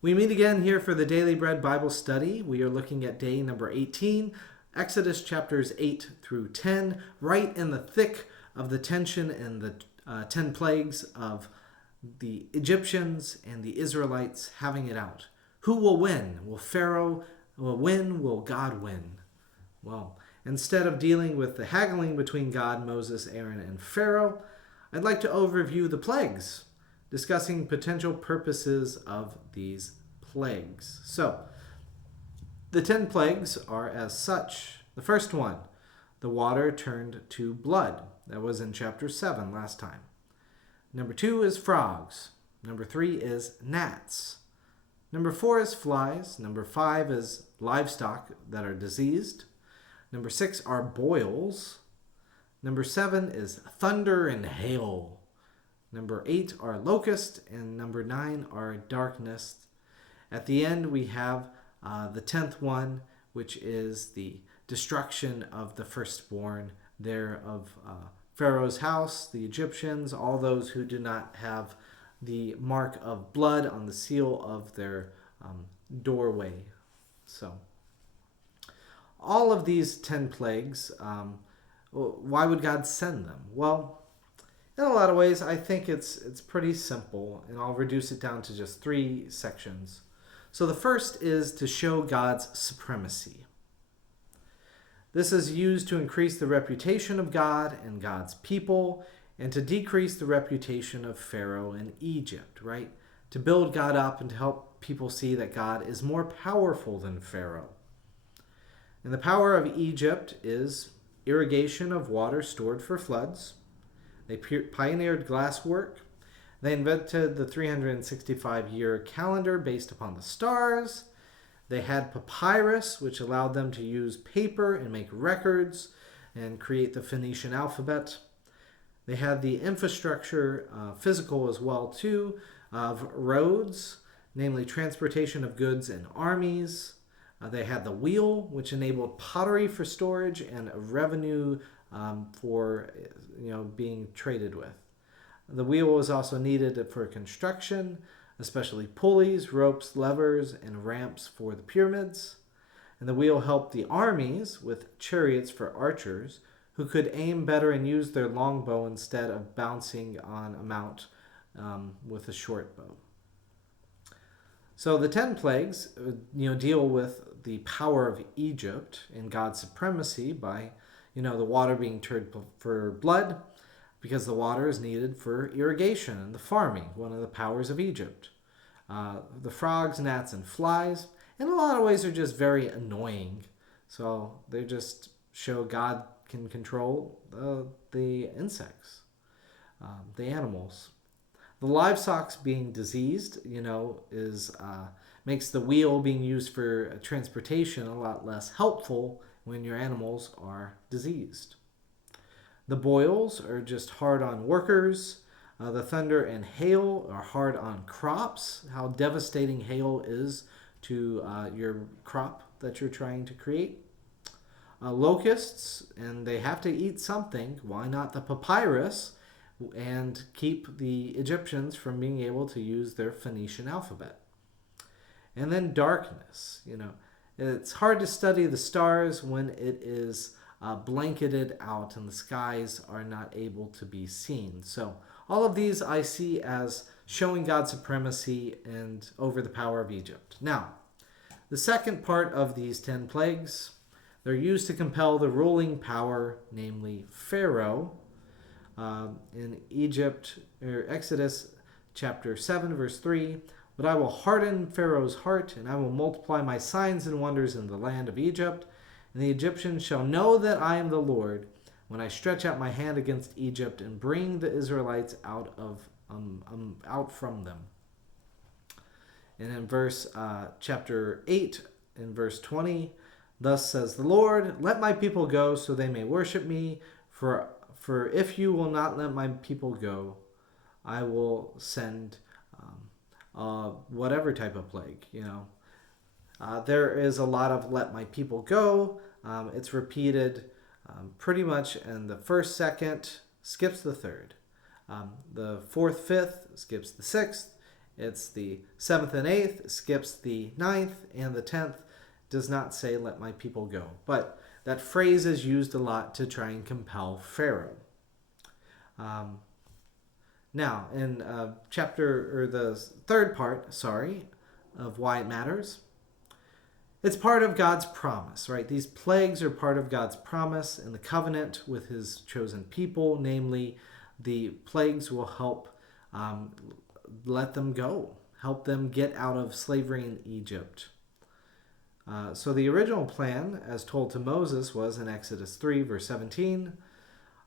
We meet again here for the Daily Bread Bible study. We are looking at day number 18, Exodus chapters 8 through 10, right in the thick of the tension and the 10 plagues of the Egyptians and the Israelites having it out. Who will win? Will Pharaoh win? Will God win? Well, instead of dealing with the haggling between God, Moses, Aaron, and Pharaoh, I'd like to overview the plagues, discussing potential purposes of these plagues. So, the 10 plagues are as such. The first one, the water turned to blood. That was in chapter 7 last time. Number 2 is frogs. Number 3 is gnats. Number 4 is flies. Number 5 is livestock that are diseased. Number 6 are boils. Number 7 is thunder and hail. Number 8 are locusts, and number 9 are darkness. At the end, we have the 10th one, which is the destruction of the firstborn there of Pharaoh's house, the Egyptians, all those who do not have the mark of blood on the seal of their doorway. So, all of these 10 plagues, why would God send them? Well, in a lot of ways, I think it's pretty simple, and I'll reduce it down to just 3 sections. So the first is to show God's supremacy. This is used to increase the reputation of God and God's people, and to decrease the reputation of Pharaoh and Egypt, right? To build God up and to help people see that God is more powerful than Pharaoh. And the power of Egypt is irrigation of water stored for floods. They pioneered glasswork. They invented the 365-year calendar based upon the stars. They had papyrus, which allowed them to use paper and make records and create the Phoenician alphabet. They had the infrastructure, physical as well too, of roads, namely transportation of goods and armies. They had the wheel, which enabled pottery for storage and revenue for being traded with. The wheel was also needed for construction, especially pulleys, ropes, levers, and ramps for the pyramids. And the wheel helped the armies with chariots for archers who could aim better and use their longbow instead of bouncing on a mount with a short bow. So the 10 plagues deal with the power of Egypt and God's supremacy by the water being turned for blood, because the water is needed for irrigation and the farming, one of the powers of Egypt. The frogs, gnats, and flies, in a lot of ways, are just very annoying. So they just show God can control the insects, the animals. The livestock being diseased, is makes the wheel being used for transportation a lot less helpful when your animals are diseased. The boils are just hard on workers. The thunder and hail are hard on crops, how devastating hail is to your crop that you're trying to create. Locusts, and they have to eat something. Why not the papyrus? And keep the Egyptians from being able to use their Phoenician alphabet. And then darkness. It's hard to study the stars when it is blanketed out and the skies are not able to be seen. So all of these I see as showing God's supremacy and over the power of Egypt. Now, the second part of these 10 plagues, they're used to compel the ruling power, namely Pharaoh. In Egypt, or Exodus chapter 7, verse 3, "But I will harden Pharaoh's heart, and I will multiply my signs and wonders in the land of Egypt, and the Egyptians shall know that I am the Lord, when I stretch out my hand against Egypt and bring the Israelites out from them." And in chapter 8, in verse 20, "Thus says the Lord, let my people go so they may worship me, for if you will not let my people go, I will send whatever type of plague." There is a lot of "let my people go." It's repeated pretty much in the first, second, skips the third. The fourth, fifth skips the sixth, It's the 7th and 8th, skips the 9th, and the 10th does not say, let my people go. But that phrase is used a lot to try and compel Pharaoh. Now, in the third part, of why it matters, it's part of God's promise, right? These plagues are part of God's promise and the covenant with his chosen people. Namely, the plagues will help let them go, help them get out of slavery in Egypt. So the original plan, as told to Moses, was in Exodus 3, verse 17,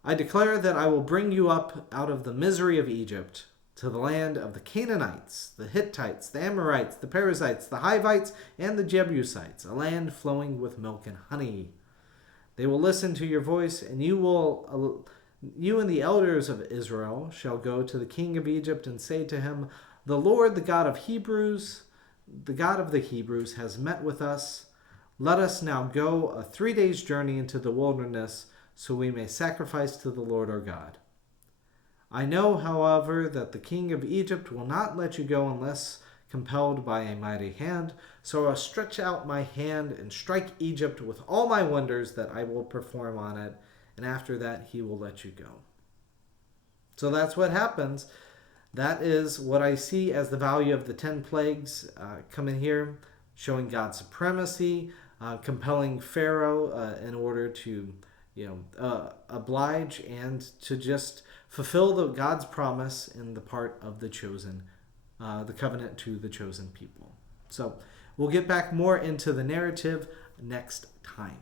I declare that I will bring you up out of the misery of Egypt to the land of the Canaanites, the Hittites, the Amorites, the Perizzites, the Hivites, and the Jebusites, a land flowing with milk and honey. They will listen to your voice, and you and the elders of Israel shall go to the king of Egypt and say to him, the Lord, the God of the Hebrews, has met with us. Let us now go a 3 days' journey into the wilderness, so we may sacrifice to the Lord our God. I know, however, that the king of Egypt will not let you go unless compelled by a mighty hand. So I'll stretch out my hand and strike Egypt with all my wonders that I will perform on it, and after that he will let you go. So that's what happens. That is what I see as the value of the 10 plagues coming here, showing God's supremacy, compelling Pharaoh in order to oblige and to just fulfill God's promise in the part of the chosen, the covenant to the chosen people. So we'll get back more into the narrative next time.